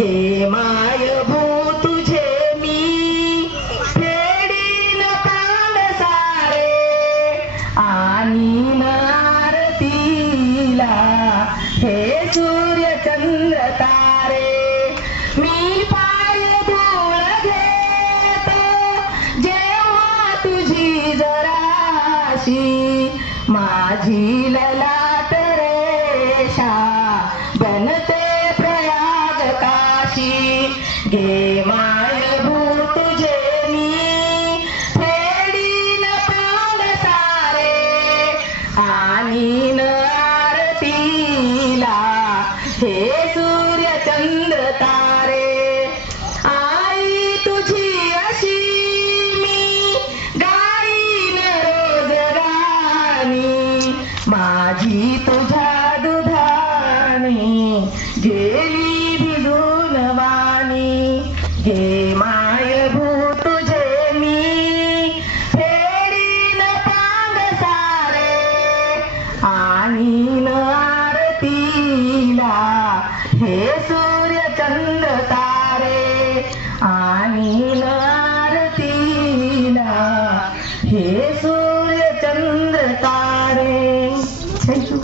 गे माय भू तुझे मी फेडीन कांड सारे आणि आरतीला हे सूर्य चंद्र तारे मी पाय धूळ घेतो जेव्हा तुझी जराशी माझी ललाट रेषा बनते प्रयाग काशी गे माय भू तुझे मी फेडीन पांड सारे आणि आरतीला हे सूर्य चंद्र तारे आई तुझी अशी मी गाईन रोज गाणी माझी तुझ्या दुधाने गेली भिजून वाणी गे माय भू तुझे मी फेडीन पांड सारे आणि आरतीला हे सूर्य चंद्र तारे आणि आरतीला हे सूर्य चंद्र तारे. थँक्यू.